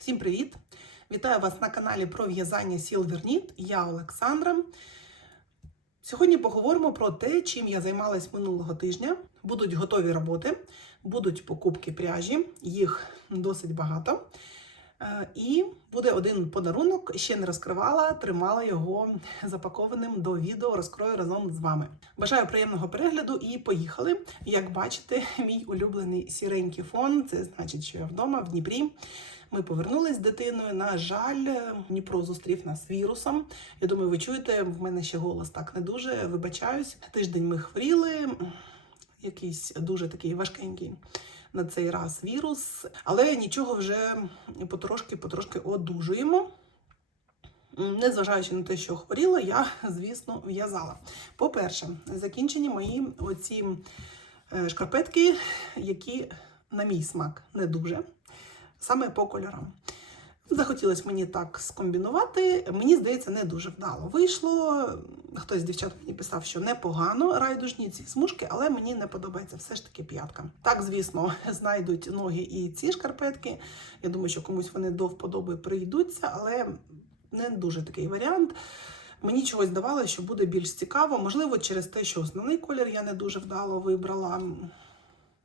Всім привіт! Вітаю вас на каналі про в'язання Silverknit. Я Олександра. Сьогодні поговоримо про те, чим я займалась минулого тижня. Будуть готові роботи, будуть покупки пряжі, їх досить багато. Е, І буде один подарунок, ще не розкривала, тримала його запакованим до відео, розкрою разом з вами. Бажаю приємного перегляду і поїхали. Як бачите, мій улюблений сіренький фон це значить, що я вдома в Дніпрі. Ми повернулись з дитиною. На жаль, Дніпро зустрів нас вірусом. Я думаю, ви чуєте, в мене ще голос так не дуже. Вибачаюсь. Тиждень ми хворіли, якийсь дуже такий важкенький на цей раз вірус, але нічого вже потрошки-потрошки одужуємо. Незважаючи на те, що хворіла, я, звісно, в'язала. По-перше, закінчені мої оці е, шкарпетки, які, на мій смак, не дуже, саме по кольорам. Захотілося мені так скомбінувати. Мені здається, не дуже вдало вийшло. Хтось з дівчат мені писав, що непогано райдужні ці смужки, але мені не подобається все ж таки п'ятка. Так, звісно, знайдуть ноги і ці шкарпетки. Я думаю, що комусь вони до вподоби прийдуться, але не дуже такий варіант. Мені чогось здавалося, що буде більш цікаво. Можливо, через те, що основний колір я не дуже вдало вибрала.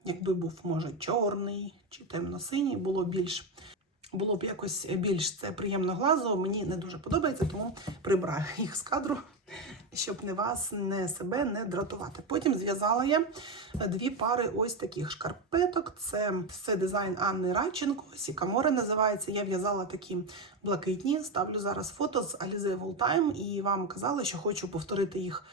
Якби був, може, чорний чи темно-синій, було більш було б якось більш це приємно глазу. Мені не дуже подобається, тому прибираю їх з кадру, щоб не вас, не себе не дратувати. Потім зв'язала я дві пари ось таких шкарпеток. Це, це дизайн Анни Радченко, Сікамора називається. Я в'язала такі блакитні. Ставлю зараз фото з Alize Voltime і вам казала, що хочу повторити їх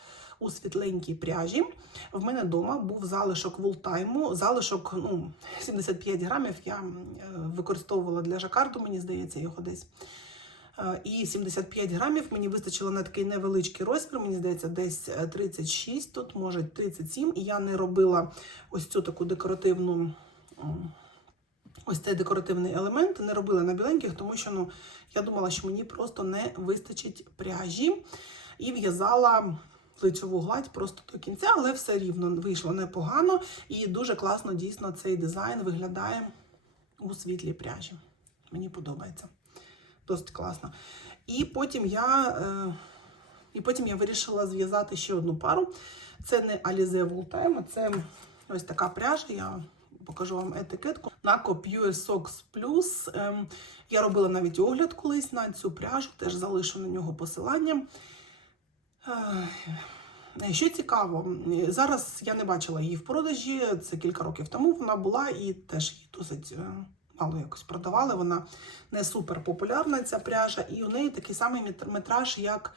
у світленькій пряжі. В мене вдома був залишок вултайму, залишок ну, 75 грамів. Я використовувала для жакарду, мені здається, його десь. І 75 грамів мені вистачило на такий невеличкий розмір, мені здається, десь 36, тут, може 37. І я не робила ось цю таку декоративну. Ось цей декоративний елемент не робила на біленьких, тому що ну, я думала, що мені просто не вистачить пряжі. І в'язала лицьову гладь просто до кінця, але все рівно вийшло непогано і дуже класно дійсно цей дизайн виглядає у світлій пряжі. Мені подобається. Досить класно. І потім я е, і потім я вирішила зв'язати ще одну пару. Це не Alize Voltime, це ось така пряжа. Я покажу вам етикетку. На Copue Socks Plus. Ем, я робила навіть огляд колись на цю пряжу, теж залишу на нього посилання. Що цікаво, зараз я не бачила її в продажі, це кілька років тому вона була і теж її досить мало якось продавали. Вона не супер популярна, ця пряжа, і у неї такий самий метраж, як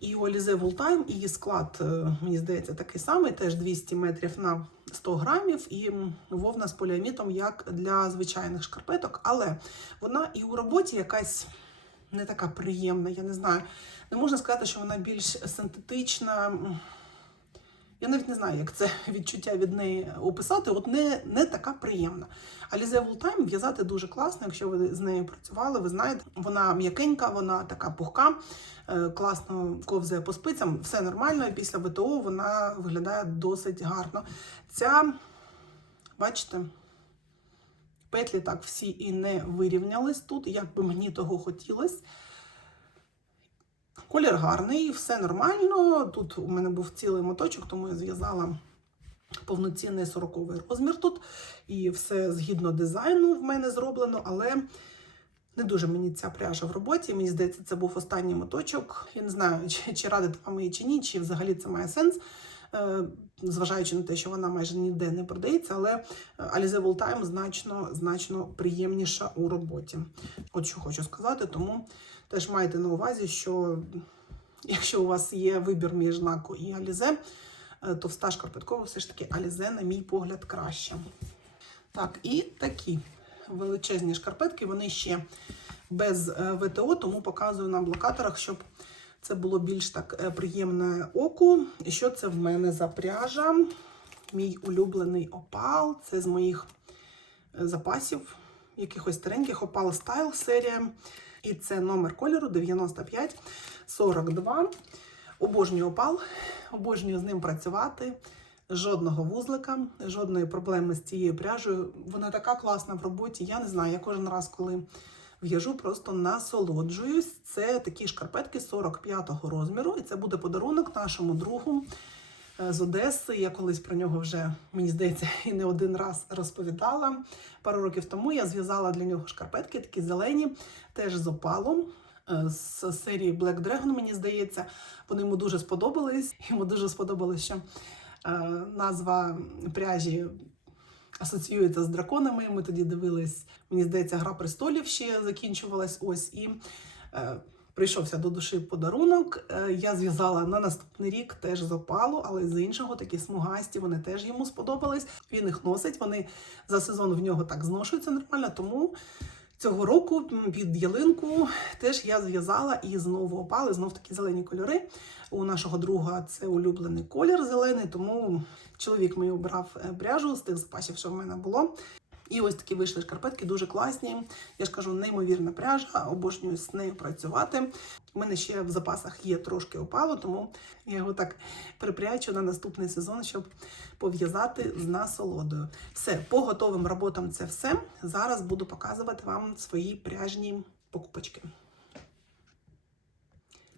і у Alize Voltime. Її склад, мені здається, такий самий, теж 200 метрів на 100 грамів, і вовна з поліамітом, як для звичайних шкарпеток, але вона і у роботі якась не така приємна, я не знаю. Не можна сказати, що вона більш синтетична. Я навіть не знаю, як це відчуття від неї описати. От не не така приємна. Alize Voltime в'язати дуже класно, якщо ви з нею працювали, ви знаєте, вона м'якенька, вона така пухка, класно ковзає по спицям, все нормально. Після ВТО вона виглядає досить гарно. Ця, бачите, петлі так всі і не вирівнялись тут, як би мені того хотілося. Колір гарний, все нормально. Тут у мене був цілий моточок, тому я зв'язала повноцінний 40-й розмір тут. І все згідно дизайну в мене зроблено, але не дуже мені ця пряжа в роботі. Мені здається, це був останній моточок. Я не знаю, чи, чи радити вам її чи ні, чи взагалі це має сенс. Зважаючи на те, що вона майже ніде не продається, але Alize Voltime значно значно приємніша у роботі. От що хочу сказати, тому теж майте на увазі, що якщо у вас є вибір між нако і Alize, товста шкарпеткова все ж таки Alize, на мій погляд, краще. Так, і такі величезні шкарпетки, вони ще без ВТО, тому показую на блокаторах, щоб це було більш так приємне оку. І що це в мене за пряжа? Мій улюблений опал. Це з моїх запасів, якихось стареньких опал Style серія. І це номер кольору 9542. Обожнюю опал, обожнюю з ним працювати. Жодного вузлика, жодної проблеми з цією пряжею. Вона така класна в роботі. Я не знаю, я кожен раз, коли в'яжу, просто насолоджуюсь. Це такі шкарпетки 45-го розміру, і це буде подарунок нашому другу е, з Одеси. Я колись про нього вже, мені здається, і не один раз розповідала. Пару років тому я зв'язала для нього шкарпетки, такі зелені, теж з опалом. е, З серії Black Dragon, мені здається, вони йому дуже сподобались. Йому дуже сподобалось, що е, назва пряжі асоціюється з драконами. Ми тоді дивились, мені здається, Гра престолів ще закінчувалась ось і. Е, Прийшовся до душі подарунок. Е, Я зв'язала на наступний рік теж з опалу, але з іншого такі смугасті. Вони теж йому сподобались. Він їх носить. Вони за сезон в нього так зношуються нормально. Тому цього року під ялинку теж я зв'язала і знову опали, знов такі зелені кольори. У нашого друга це улюблений колір зелений, тому чоловік мій обрав е, пряжу з тих запасів, що в мене було. І ось такі вийшли шкарпетки, дуже класні. Я ж кажу, неймовірна пряжа, обожнюю з нею працювати. У мене ще в запасах є трошки опалу, тому я його так припрячу на наступний сезон, щоб пов'язати з насолодою. Все, по готовим роботам це все. Зараз буду показувати вам свої пряжні покупочки.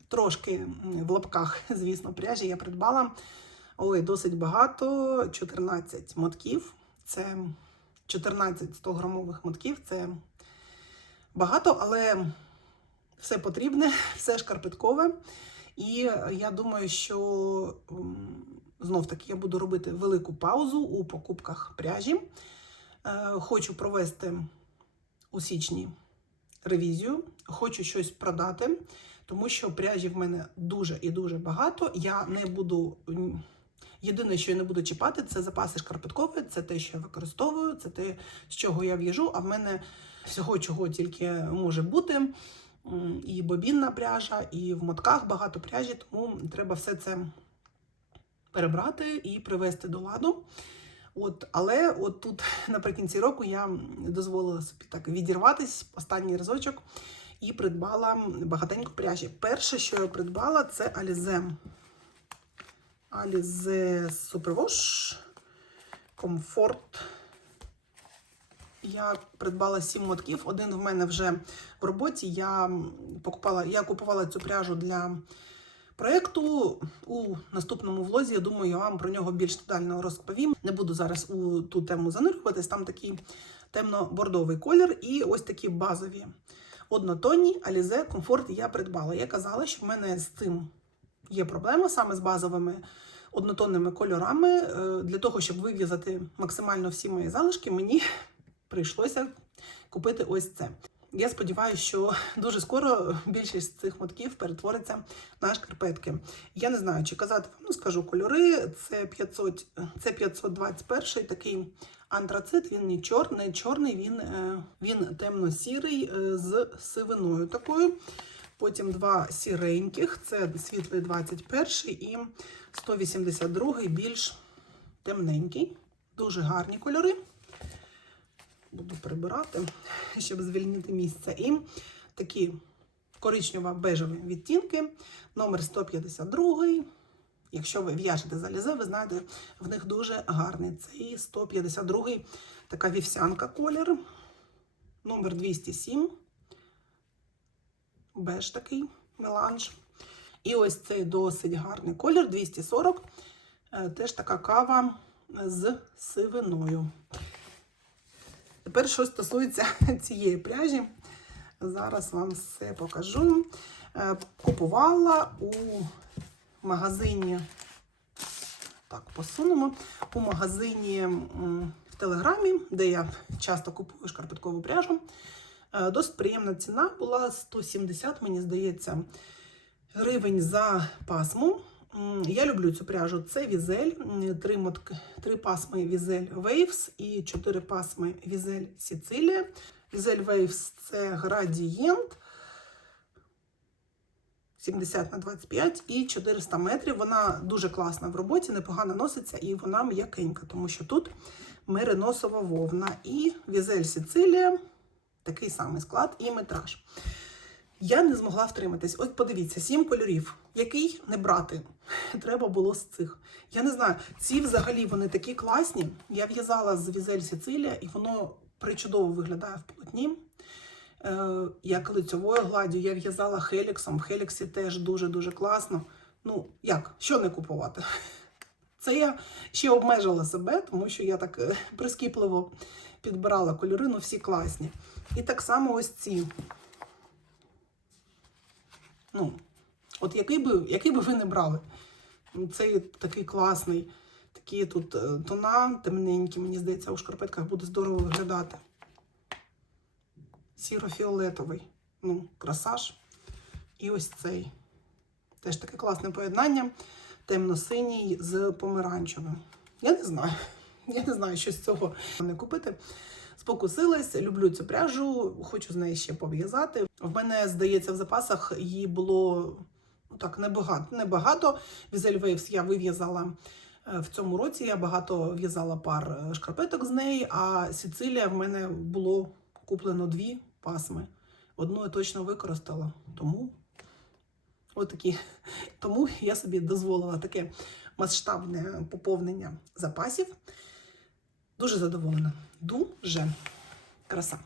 Трошки в лапках, звісно, пряжі я придбала. Ой, досить багато. 14 мотків. Це 14 100-грамових мотків. Це багато, але все потрібне, все шкарпеткове. І я думаю, що знов таки я буду робити велику паузу у покупках пряжі. Е, Хочу провести у січні ревізію, хочу щось продати, тому що пряжі в мене дуже і дуже багато. Я не буду. Єдине, що я не буду чіпати, це запаси шкарпеткові, це те, що я використовую, це те, з чого я в'яжу. А в мене всього, чого тільки може бути. І бобінна пряжа, і в мотках багато пряжі, тому треба все це перебрати і привести до ладу. От, але от тут наприкінці року я дозволила собі так відірватись останній разочок і придбала багатенько пряжі. Перше, що я придбала, це Alize. Alize Superwash Comfort. Я придбала сім мотків. Один в мене вже в роботі. Я покупала, я купувала цю пряжу для проєкту. У наступному влозі, я думаю, я вам про нього більш детально розповім. Не буду зараз у ту тему занурюватись. Там такий темно-бордовий колір і ось такі базові однотонні Alize Comfort я придбала. Я казала, що в мене з цим є проблема саме з базовими однотонними кольорами. Е, Для того, щоб вив'язати максимально всі мої залишки, мені прийшлося купити ось це. Я сподіваюся, що дуже скоро більшість цих мотків перетвориться на шкарпетки. Я не знаю, чи казати вам, ну скажу кольори. Це 500, це 521 такий антрацит. Він не чорний, чорний, він, е, він темно-сірий е, з сивиною такою. Потім два сіреньких, це світлий 21 і 182 більш темненький. Дуже гарні кольори. Буду прибирати, щоб звільнити місце. І такі коричнево-бежеві відтінки, номер 152. Якщо ви в'яжете залізе, ви знаєте, в них дуже гарний. Цей 152 така вівсянка колір. Номер 207. Беж такий меланж. І ось цей досить гарний колір 240. Е, Теж така кава з сивиною. Тепер, що стосується цієї пряжі, зараз вам все покажу. Е, Купувала у магазині, так, посунемо, у магазині в Телеграмі, де я часто купую шкарпеткову пряжу. Е, Досить приємна ціна була 170, мені здається, гривень за пасму. Я люблю цю пряжу. Це візель, три, мотки, три пасми візель Waves і чотири пасми візель Сицилія. Візель Waves це градієнт 70 на 25 і 400 метрів. Вона дуже класна в роботі, непогано носиться і вона м'якенька, тому що тут мериносова вовна. І візель Сицилія, такий самий склад і метраж. Я не змогла втриматись. От подивіться, сім кольорів. Який не брати? Треба було з цих. Я не знаю, ці взагалі вони такі класні. Я в'язала з візель Сицилія, і воно причудово виглядає в полотні. Е, як лицьовою гладдю, я в'язала хеліксом. В хеліксі теж дуже-дуже класно. Ну, як, що не купувати? Це я ще обмежила себе, тому що я так е, прискіпливо підбирала кольори, ну всі класні. І так само ось ці. Ну, от який би, який би ви не брали. Цей такий класний. Такі тут е, тона темненькі, мені здається, у шкарпетках буде здорово виглядати. Сіро-фіолетовий. Ну, красаж. І ось цей. Теж таке класне поєднання. Темно-синій з помаранчевим. Я не знаю. Я не знаю, що з цього не купити. Спокусилась, люблю цю пряжу, хочу з неї ще пов'язати. В мене, здається, в запасах її було ну так небагато. небагато. Візель Waves я вив'язала е, в цьому році. Я багато в'язала пар е, шкарпеток з неї, а Сицилія в мене було куплено дві пасми. Одну я точно використала, тому отакі. Тому я собі дозволила таке масштабне поповнення запасів. Дуже задоволена. Дуже краса.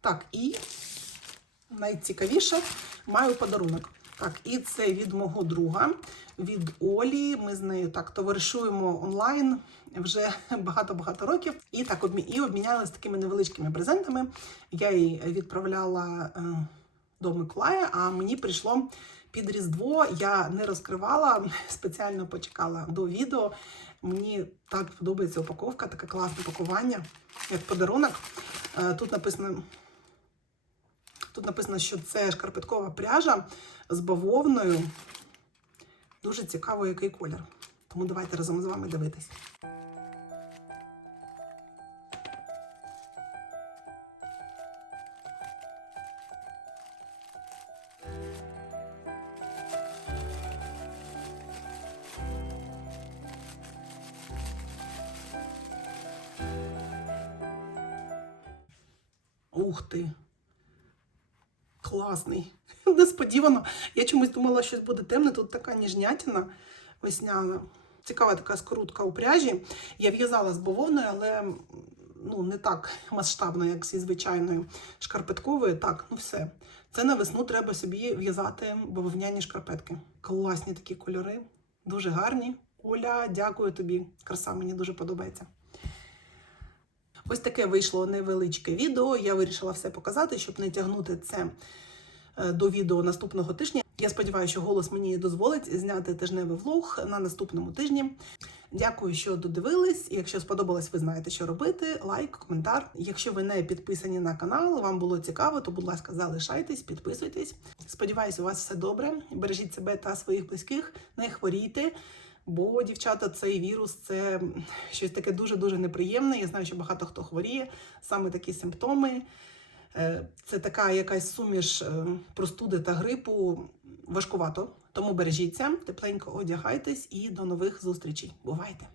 Так, і найцікавіше маю подарунок. Так, і це від мого друга, від Олі. Ми з нею так товаришуємо онлайн вже багато-багато років. І так і обмінялися такими невеличкими презентами. Я їй відправляла е, до Миколая, а мені прийшло під Різдво. Я не розкривала, спеціально почекала до відео. Мені так подобається упаковка, таке класне пакування, як подарунок. Е, Тут написано. Тут написано, що це шкарпеткова пряжа з бавовною. Дуже цікаво, який колір. Тому давайте разом з вами дивитись. Ух ти! Класний. Несподівано. Я чомусь думала, щось буде темне. Тут така ніжнятина весняна. Цікава така скрутка у пряжі. Я в'язала з бавовною, але ну, не так масштабно, як зі звичайною шкарпетковою. Так, ну все. Це на весну треба собі в'язати бавовняні шкарпетки. Класні такі кольори, дуже гарні. Оля, дякую тобі. Краса мені дуже подобається. Ось таке вийшло невеличке відео. Я вирішила все показати, щоб не тягнути це е, до відео наступного тижня. Я сподіваюся, що голос мені дозволить зняти тижневий влог на наступному тижні. Дякую, що додивились. Якщо сподобалось, ви знаєте, що робити. Лайк, коментар. Якщо ви не підписані на канал, вам було цікаво, то будь ласка, залишайтесь, підписуйтесь. Сподіваюся, у вас все добре. Бережіть себе та своїх близьких, не хворійте. Бо, дівчата, цей вірус це щось таке дуже-дуже неприємне. Я знаю, що багато хто хворіє, саме такі симптоми. Е, Це така якась суміш е, простуди та грипу. Важкувато. Тому бережіться, тепленько одягайтесь і до нових зустрічей. Бувайте!